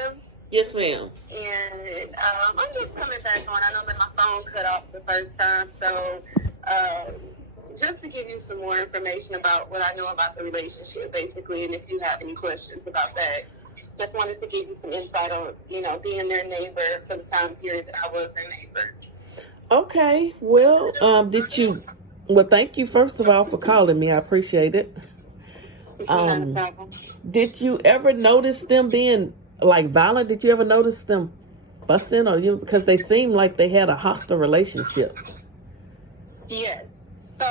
them. Yes, ma'am. And I'm just coming back on. I know that my phone cut off the first time, so just to give you some more information about what I know about the relationship, basically, and if you have any questions about that. Just wanted to give you some insight on, being their neighbor for the time period that I was their neighbor. Okay. Well, well, thank you, first of all, for calling me. I appreciate it. Not a problem. Did you ever notice them being, like, violent? Did you ever notice them fussing because they seemed like they had a hostile relationship? Yes. So,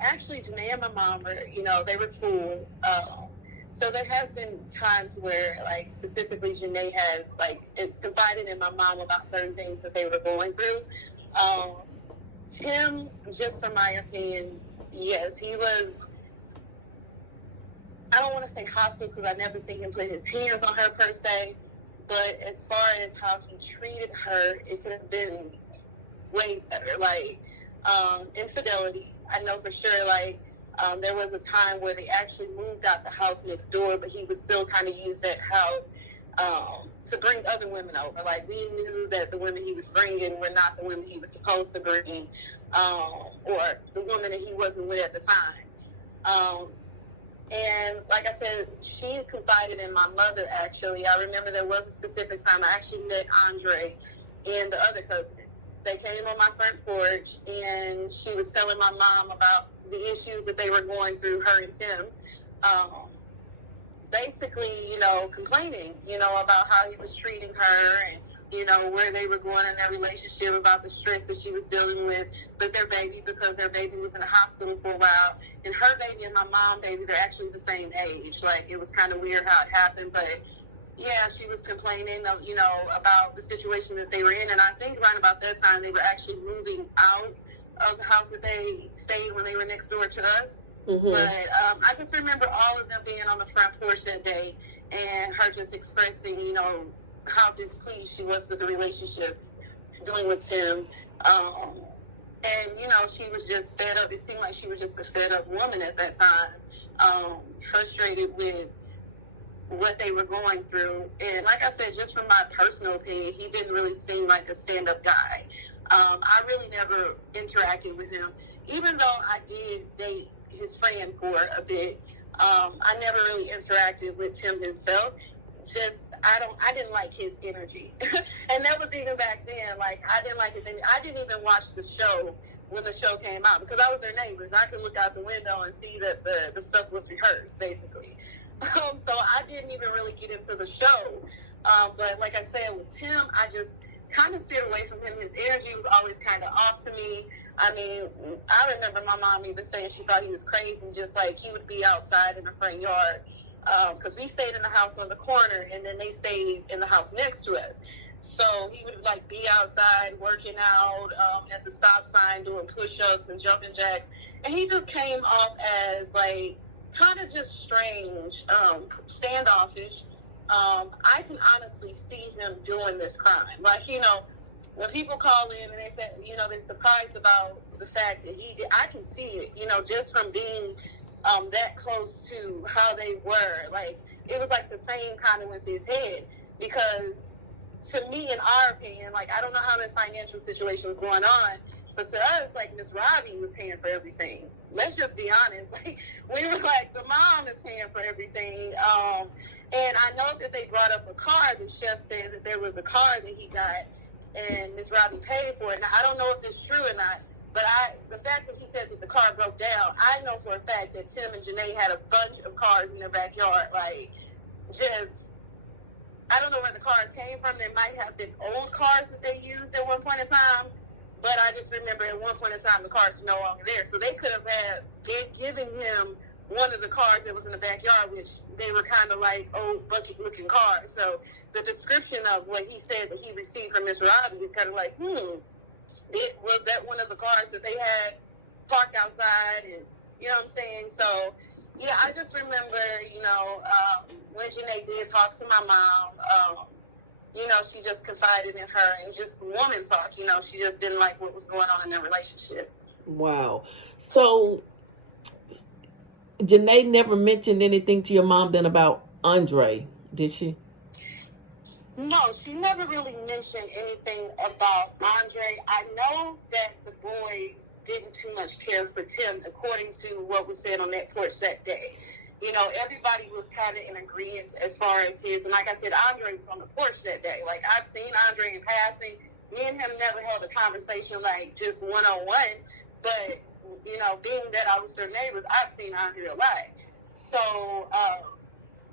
actually, Jenae and my mom were, they were cool. So there has been times where, like, specifically Jenae has, like, confided in my mom about certain things that they were going through. Tim, just from my opinion, yes, he was, I don't want to say hostile because I never seen him put his hands on her per se, but as far as how he treated her, it could have been way better. Like, infidelity, I know for sure, like, there was a time where they actually moved out the house next door, but he would still kind of use that house to bring other women over. Like, we knew that the women he was bringing were not the women he was supposed to bring, or the woman that he wasn't with at the time. And like I said, she confided in my mother, actually. I remember there was a specific time I actually met Andre and the other cousin. They came on my front porch, and she was telling my mom about the issues that they were going through, her and Tim. Basically, complaining, about how he was treating her and, where they were going in their relationship, about the stress that she was dealing with their baby, because their baby was in the hospital for a while. And her baby and my mom's baby, they're actually the same age. Like, it was kind of weird how it happened, but yeah, she was complaining, about the situation that they were in. And I think right about that time, they were actually moving out of the house that they stayed when they were next door to us. Mm-hmm. But I just remember all of them being on the front porch that day and her just expressing, how displeased she was with the relationship dealing with Tim. And, she was just fed up. It seemed like she was just a fed up woman at that time, frustrated with what they were going through. And like I said, just from my personal opinion, he didn't really seem like a stand-up guy. I really never interacted with him, even though I did date his friend for a bit. I never really interacted with Tim himself. I didn't like his energy. And that was even back then. Like, I didn't like his energy. I didn't even watch the show when the show came out because I was their neighbors. I could look out the window and see that the stuff was rehearsed, basically. So I didn't even really get into the show. But like I said, with Tim, I just kind of steered away from him. His energy was always kind of off to me. I mean, I remember my mom even saying she thought he was crazy, just like he would be outside in the front yard. Because we stayed in the house on the corner, and then they stayed in the house next to us. So he would, like, be outside working out at the stop sign, doing push-ups and jumping jacks. And he just came off as, like, kind of just strange, standoffish. I can honestly see him doing this crime. Like, when people call in and they say, they're surprised about the fact that he did, I can see it, just from being that close to how they were. Like, it was like the fame kind of went to his head, because to me, in our opinion, like, I don't know how their financial situation was going on, but to us, like, Miss Robbie was paying for everything. Let's just be honest. Like, we were like, the mom is paying for everything. And I know that they brought up a car. The chef said that there was a car that he got, and Miss Robbie paid for it. Now, I don't know if it's true or not, but the fact that he said that the car broke down, I know for a fact that Tim and Jenae had a bunch of cars in their backyard. Like, just, I don't know where the cars came from. They might have been old cars that they used at one point in time, but I just remember at one point in time the cars were no longer there. So they could have given him one of the cars that was in the backyard, which they were kind of like old bucket-looking cars. So the description of what he said that he received from Miss Robbie is kind of like, was that one of the cars that they had parked outside? And you know what I'm saying? So, yeah, I just remember, when Jenae did talk to my mom, she just confided in her and just woman talk. She just didn't like what was going on in their relationship. Wow. So Jenae never mentioned anything to your mom then about Andre, did she? No, she never really mentioned anything about Andre. I know that the boys didn't too much care for Tim, according to what was said on that porch that day. You know, everybody was kind of in agreement as far as his, and like I said, Andre was on the porch that day. Like, I've seen Andre in passing. Me and him never held a conversation, like, just one-on-one, but, you know, being that I was their neighbors, I've seen Andre a lot. So,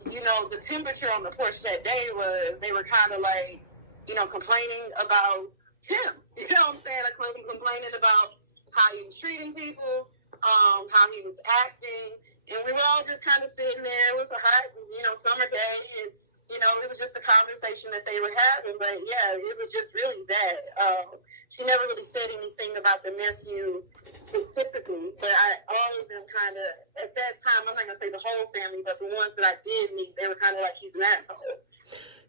you know, the temperature on the porch that day was, they were kind of like, you know, complaining about Tim. You know what I'm saying? Like, complaining about how he was treating people, how he was acting. And we were all just kind of sitting there. It was a hot, you know, summer day. And, you know, it was just a conversation that they were having. But, yeah, it was just really that. She never really said anything about the nephew specifically, but all of them kind of, at that time, I'm not going to say the whole family, but the ones that I did meet, they were kind of like, he's an asshole.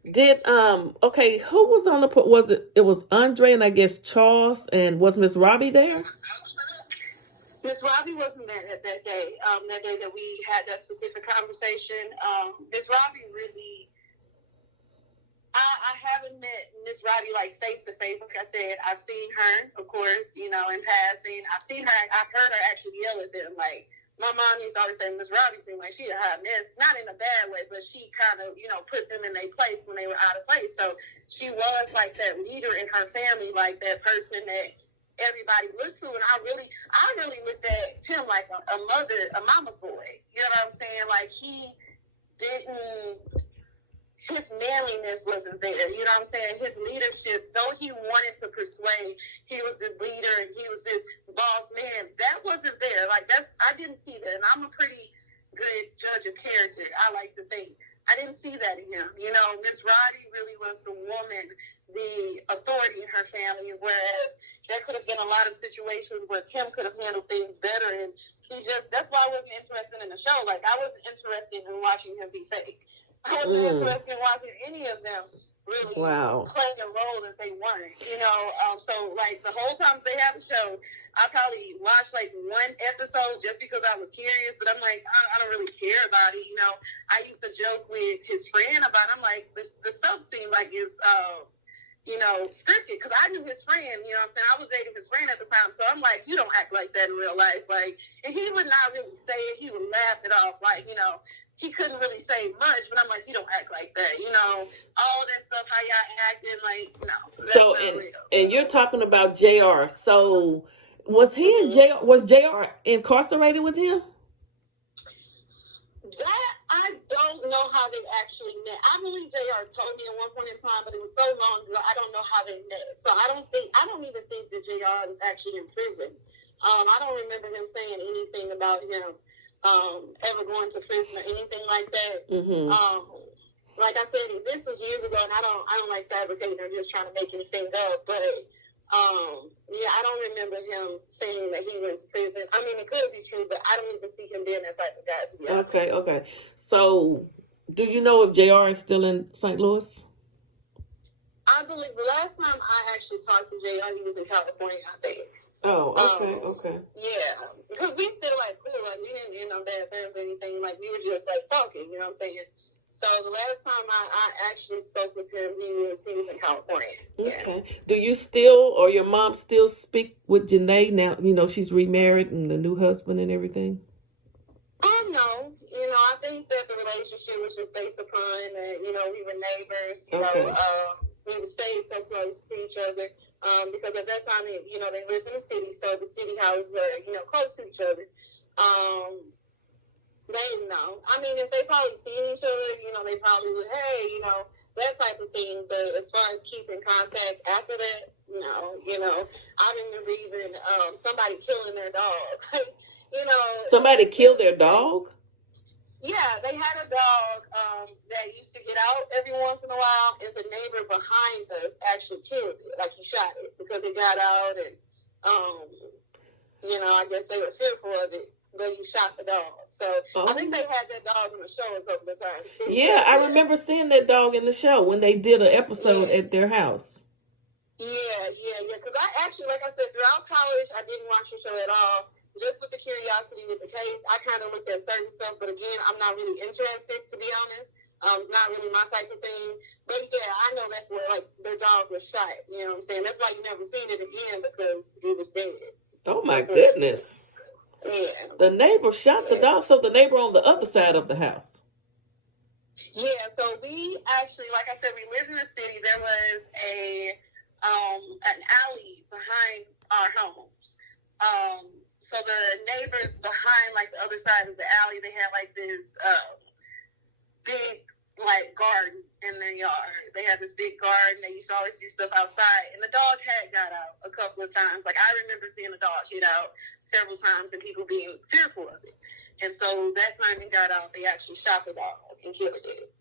Did, okay, who was on the, it was Andre and I guess Charles, and was Miss Robbie there? Miss Robbie wasn't there that day. That day that we had that specific conversation. Miss Robbie really, I haven't met Miss Robbie like face to face. Like I said, I've seen her, of course, you know, in passing. I've heard her actually yell at them. Like, my mom used to always say, Miss Robbie seemed like she a hot mess. Not in a bad way, but she kind of, you know, put them in their place when they were out of place. So she was like that leader in her family, like that person that everybody looked to. And I really looked at Tim like a mama's boy. You know what I'm saying? Like, his manliness wasn't there. You know what I'm saying? His leadership, though he wanted to persuade, he was this leader and he was this boss man, that wasn't there. Like, I didn't see that. And I'm a pretty good judge of character, I like to think. I didn't see that in him. You know, Miss Robbie really was the woman, the authority in her family, whereas there could have been a lot of situations where Tim could have handled things better. And that's why I wasn't interested in the show. Like, I wasn't interested in watching him be fake. I wasn't interested in watching any of them really play a role that they weren't, you know. So, like, the whole time they had the show, I probably watched, like, one episode just because I was curious. But I'm like, I don't really care about it, you know. I used to joke with his friend about it. I'm like, the stuff seemed like it's, you know, scripted, because I knew his friend, you know what I'm saying? I was dating his friend at the time, so I'm like, you don't act like that in real life. Like, and he would not really say it. He would laugh it off, like, you know, he couldn't really say much, but I'm like, you don't act like that, you know, all that stuff, how y'all acting, like, no, that's not real. And you're talking about JR. So was he in jail? Was JR incarcerated with him? That, I don't know how they actually met. I believe JR told me at one point in time, but it was so long ago, I don't know how they met. So I don't even think that JR was actually in prison. I don't remember him saying anything about him ever going to prison or anything like that. Like I said, this was years ago, and I don't like fabricating or just trying to make anything up, but yeah, I don't remember him saying that he went to prison. I mean, it could be true, but I don't even see him being that type of guy, to be honest. Okay. So, do you know if JR is still in St. Louis? I believe the last time I actually talked to JR, he was in California, I think. Oh, okay. Yeah, because we still like cool, like we didn't end on bad terms or anything. Like, we were just like talking, you know what I'm saying? So the last time I actually spoke with him, he was in California. Okay. Yeah. Do you still, or your mom still speak with Jenae now? You know, she's remarried and the new husband and everything. No. You know, I think that the relationship was just based upon that, you know, we were neighbors. You know, we would stay so close to each other because at that time, you know, they lived in the city, so the city houses were, you know, close to each other. They know. I mean, if they probably seen each other, you know, they probably would, hey, you know, that type of thing. But as far as keeping contact after that, no. You know, I remember even somebody killing their dog. You know. Somebody killed their dog? Yeah, they had a dog that used to get out every once in a while, and the neighbor behind us actually killed it. Like, he shot it because it got out, and, you know, I guess they were fearful of it. But he shot the dog. So I think they had that dog in the show a couple of times too. Yeah, I remember seeing that dog in the show when they did an episode at their house. Yeah. Because I actually, like I said, throughout college, I didn't watch the show at all. Just with the curiosity with the case, I kind of looked at certain stuff. But again, I'm not really interested, to be honest. It's not really my type of thing. But yeah, I know that's where like their dog was shot. You know what I'm saying? That's why you never seen it again, because it was dead. Oh my goodness. Yeah. The neighbor shot the dog, so the neighbor on the other side of the house. Yeah, so we actually, like I said, we lived in the city. There was an alley behind our homes. So the neighbors behind, like, the other side of the alley, they had, like, this big, like, garden in their yard. They had this big garden. They used to always do stuff outside. And the dog had got out a couple of times. Like, I remember seeing the dog get out several times and people being fearful of it. And so that time it got out, they actually shot the dog and killed it.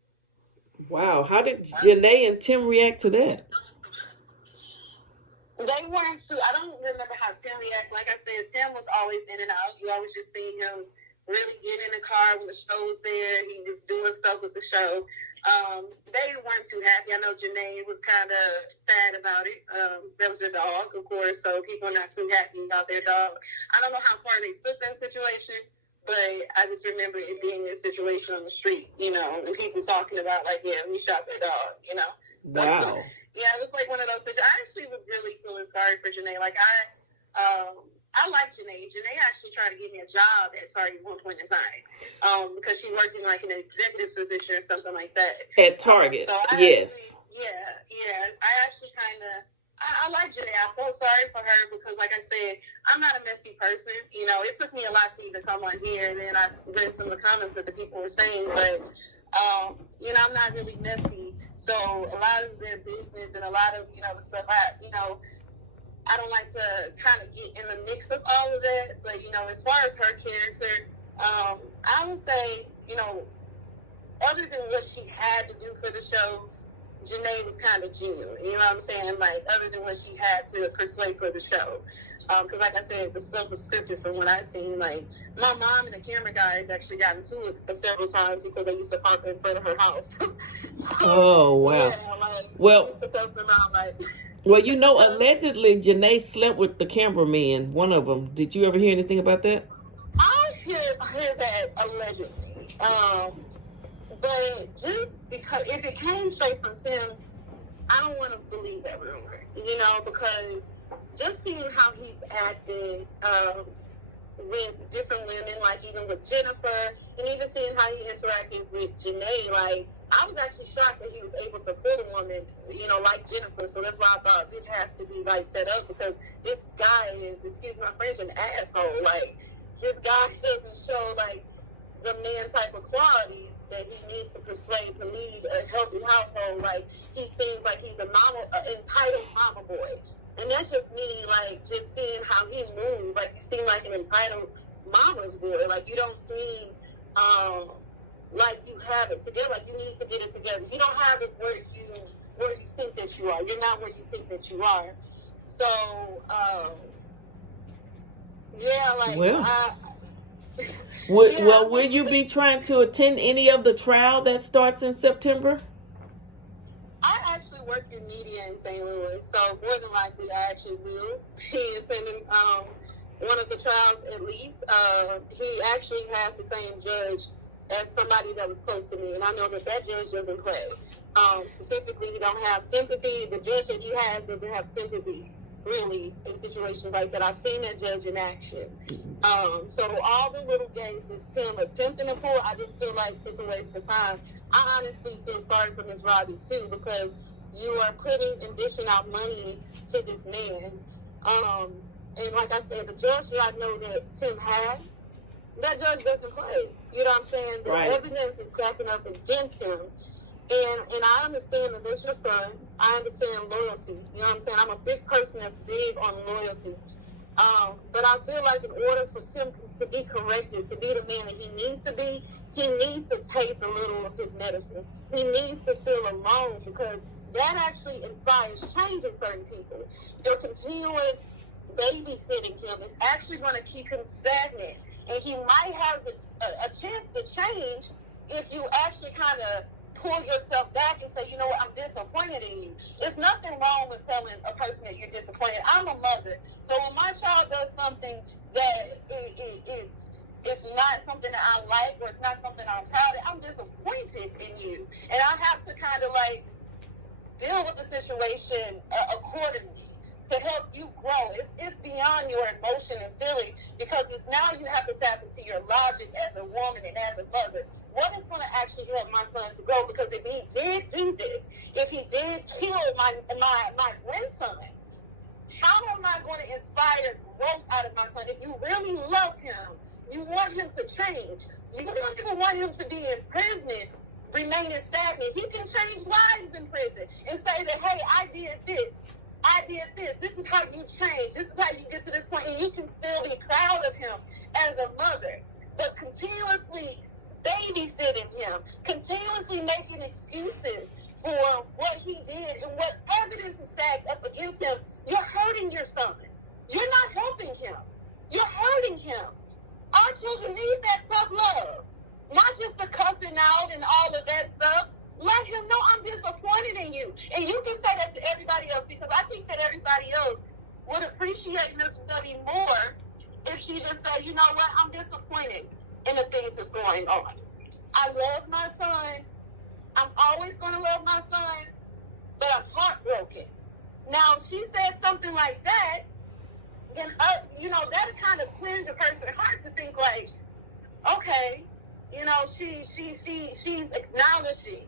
Wow. How did Jenae and Tim react to that? They weren't too, I don't remember how Tim reacted. Like I said, Tim was always in and out. You always just seen him really get in the car when the show was there. He was doing stuff with the show. They weren't too happy. I know Jenae was kind of sad about it. That was their dog, of course, so people are not too happy about their dog. I don't know how far they took that situation, but I just remember it being a situation on the street, you know, and people talking about, like, yeah, we shot their dog, you know. So, wow. Yeah, it was like one of those situations. I actually was really feeling sorry for Jenae. Like, I like Jenae. Jenae actually tried to give me a job at Target at one point in time, because she worked in, like, an executive position or something like that. At Target, so I yes. I actually kind of, I like Jenae. I felt sorry for her because, like I said, I'm not a messy person. You know, it took me a lot to even come on here, and then I read some of the comments that the people were saying, but, you know, I'm not really messy. So a lot of their business and a lot of, you know, the stuff I don't like to kind of get in the mix of all of that. But, you know, as far as her character, I would say, you know, other than what she had to do for the show, Jenae was kind of genuine. You know what I'm saying? Like, other than what she had to persuade for the show. Because, like I said, the stuff was scripted from what I seen. Like, my mom and the camera guys actually got into it several times because they used to park in front of her house. So, oh, wow. Yeah, like, well, she used to cuss them out, like... Well, you know, allegedly, Jenae slept with the cameraman, one of them. Did you ever hear anything about that? I hear that allegedly. But just because, if it came straight from Tim, I don't want to believe that rumor, you know, because just seeing how he's acted with different women, like even with Jennifer, and even seeing how he interacted with Jenae, like, I was actually shocked that he was able to pull a woman, you know, like Jennifer. So that's why I thought this has to be, like, set up, because this guy is, excuse my French, an asshole. Like, this guy doesn't show, like, the man type of qualities that he needs to persuade to lead a healthy household. Like, he seems like he's an entitled mama boy. And that's just me, like, just seeing how he moves. Like, you seem like an entitled mama's boy. Like, you don't seem like you have it together. Like, you need to get it together. You don't have it where you think that you are. You're not where you think that you are. So, yeah, like, well, will you be trying to attend any of the trial that starts in September? I actually work in media in St. Louis, so more than likely I actually will be attending one of the trials at least. He actually has the same judge as somebody that was close to me, and I know that judge doesn't play. Specifically, he don't have sympathy. The judge that he has doesn't have sympathy, really, in situations like that. I've seen that judge in action. So all the little games is Tim attempting to pull, I just feel like it's a waste of time. I honestly feel sorry for Miss Robbie, too, because you are putting and dishing out money to this man. And like I said, the judge that I know that Tim has, that judge doesn't play. You know what I'm saying? The evidence is stacking up against him. And I understand that that's your son. I understand loyalty. You know what I'm saying? I'm a big person that's big on loyalty. But I feel like in order for Tim to be corrected, to be the man that he needs to be, he needs to taste a little of his medicine. He needs to feel alone, because that actually inspires change in certain people. Your continuous babysitting him is actually going to keep him stagnant. And he might have a chance to change if you actually kind of pull yourself back and say, you know what, I'm disappointed in you. There's nothing wrong with telling a person that you're disappointed. I'm a mother. So when my child does something that it's not something that I like, or it's not something I'm proud of. I'm disappointed in you, and I have to kind of like deal with the situation accordingly to help you grow. It's beyond your emotion and feeling, because it's now you have to tap into your logic as a woman and as a mother. What is going to actually help my son to grow? Because if he did do this, if he did kill my grandson, how am I going to inspire growth out of my son? If you really love him, you want him to change. You don't even want him to be in prison, remaining stagnant. He can change lives in prison and say that, hey, I did this. This is how you change. This is how you get to this point. And you can still be proud of him as a mother. But continuously babysitting him, continuously making excuses for what he did and what evidence is stacked up against him, you're hurting your son. You're not helping him. You're hurting him. Our children need that tough love. Not just the cussing out and all of that stuff. Let him know, I'm disappointed in you. And you can say that to everybody else, because I think that everybody else would appreciate Miss Phylly more if she just said, you know what, I'm disappointed in the things that's going on. I love my son. I'm always going to love my son, but I'm heartbroken. Now, if she said something like that, then, that kind of twins a person's heart to think like, okay, she's acknowledging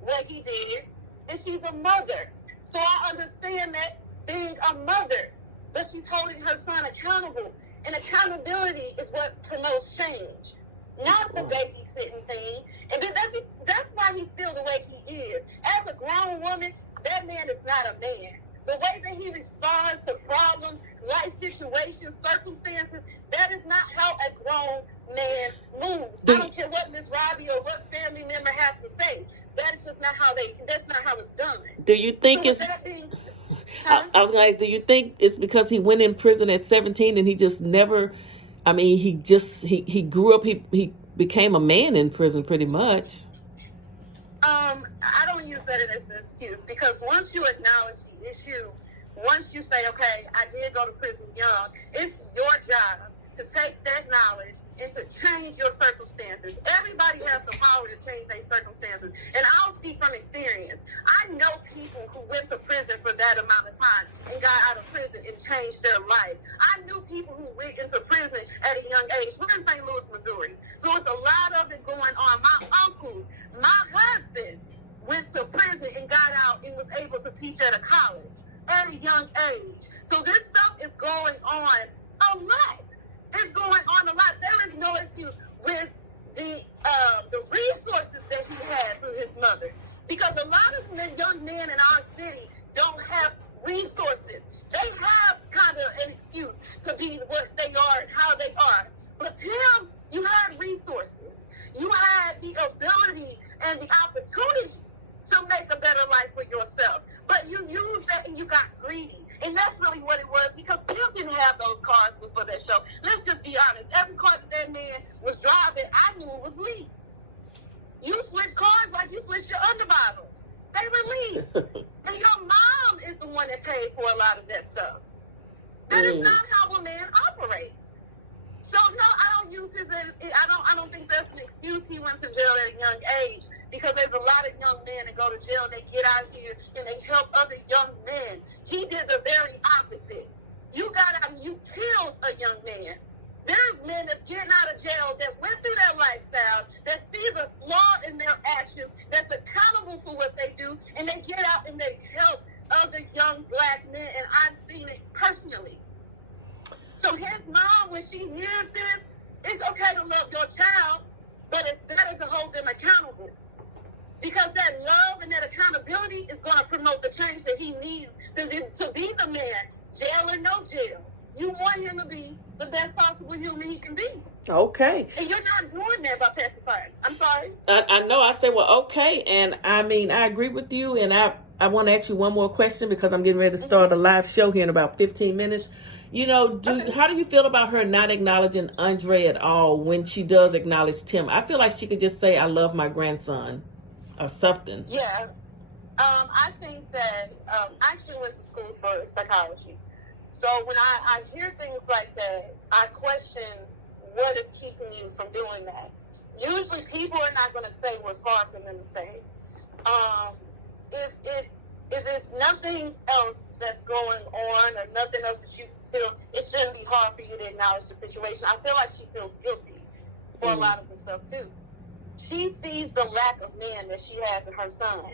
what he did, and she's a mother. So I understand that being a mother, but she's holding her son accountable. And accountability is what promotes change, not the babysitting thing. And that's why he's still the way he is. As a grown woman, that man is not a man. The way that he responds to problems, life situations, circumstances, that is not how a grown man moves. I don't care what Miss Robbie or what family member has to say. That is just not how that's not how it's done. Do you think it's... I was going to ask, do you think it's because he went in prison at 17 and he just never... I mean, he grew up, he became a man in prison pretty much. I don't use that as an excuse, because once you acknowledge the issue, once you say, okay, I did go to prison young, it's your job to take that knowledge and to change your circumstances. Everybody has the power to change their circumstances. And I'll speak from experience. I know people who went to prison for that amount of time and got out of prison and changed their life. I knew people who went into prison at a young age. We're in St. Louis, Missouri. So it's a lot of it going on. My uncles, my husband went to prison and got out and was able to teach at a college at a young age. So this stuff is going on a lot. It's going on a lot. There is no excuse with the resources that he had through his mother, because a lot of the young men in our city don't have resources. They have kind of an excuse to be what they are and how they are. But Tim, you had resources. You had the ability and the opportunity to make a better life for yourself. But you used that and you got greedy. And that's really what it was, because Tim didn't have those cars before that show. Let's just be honest. Every car that man was driving, I knew it was leased. You switch cars like you switch your underbottles. They were leased. And your mom is the one that paid for a lot of that stuff. That is not how a man operates. So no, I don't use his. I don't think that's an excuse. He went to jail at a young age, because there's a lot of young men that go to jail. They get out here and they help other young men. He did the very opposite. You got out and you killed a young man. There's men that's getting out of jail that went through that lifestyle, that see the flaw in their actions, that's accountable for what they do, and they get out and they help other young black men. And I've seen it personally. So his mom, when she hears this, it's okay to love your child, but it's better to hold them accountable. Because that love and that accountability is going to promote the change that he needs to be the man, jail or no jail. You want him to be the best possible human he can be. Okay. And you're not doing that by pacifying. I'm sorry. I know. I said, well, okay. And I mean, I agree with you. And I want to ask you one more question, because I'm getting ready to start a live show here in about 15 minutes. You know, how do you feel about her not acknowledging Andre at all when she does acknowledge Tim? I feel like she could just say, I love my grandson or something. Yeah. I think that I actually went to school for psychology. So when I hear things like that, I question what is keeping you from doing that? Usually people are not going to say what's hard for them to say. If there's nothing else that's going on or nothing else that you feel, it shouldn't be hard for you to acknowledge the situation. I feel like she feels guilty for a lot of the stuff too. She sees the lack of man that she has in her son.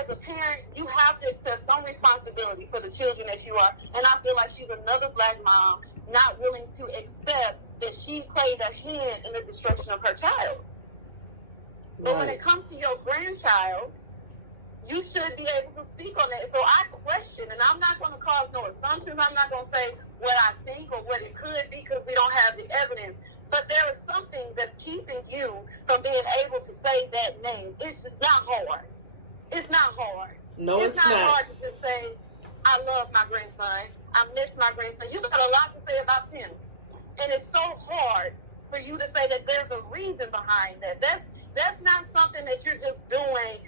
As a parent, you have to accept some responsibility for the children that you are. And I feel like she's another black mom not willing to accept that she played a hand in the destruction of her child. But when it comes to your grandchild, you should be able to speak on that. So I question, and I'm not going to cause no assumptions. I'm not going to say what I think or what it could be because we don't have the evidence. But there is something that's keeping you from being able to say that name. It's just not hard. It's not hard. No, it's not hard to just say, I love my grandson. I miss my grandson. You got a lot to say about Tim. And it's so hard for you to say that there's a reason behind that. That's not something that you're just doing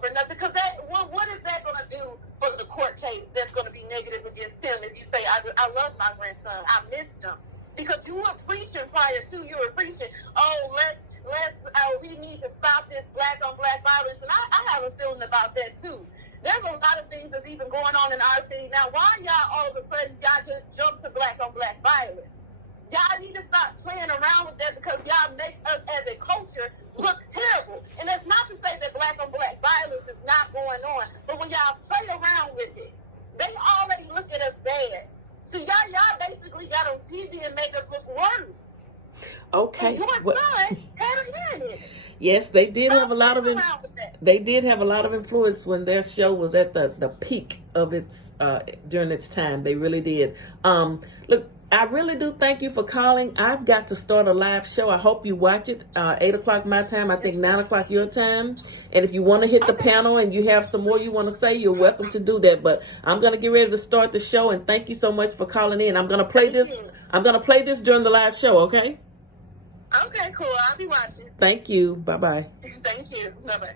for nothing. Because what is that going to do for the court case that's going to be negative against him if you say, I love my grandson. I missed him. Because you were preaching prior to, you were preaching, we need to stop this black on black violence. And I have a feeling about that too. There's a lot of things that's even going on in our city now. Why y'all all of a sudden y'all just jump to black on black violence? Y'all need to stop playing around with that because y'all make us as a culture look terrible. And that's not to say that black on black violence is not going on, but when y'all play around with it, they already look at us bad. So y'all basically got on TV and make us look worse. Okay. And your son had a hand in it. Yes, they did have a lot of influence when their show was at the peak of its during its time. They really did. Look, I really do thank you for calling. I've got to start a live show. I hope you watch it. 8 o'clock my time. I think 9 o'clock your time. And if you want to hit the panel and you have some more you want to say, you're welcome to do that. But I'm going to get ready to start the show. And thank you so much for calling in. I'm going to play this. I'm going to play this during the live show. Okay. Okay, cool. I'll be watching. Thank you. Bye-bye. Thank you. Bye-bye.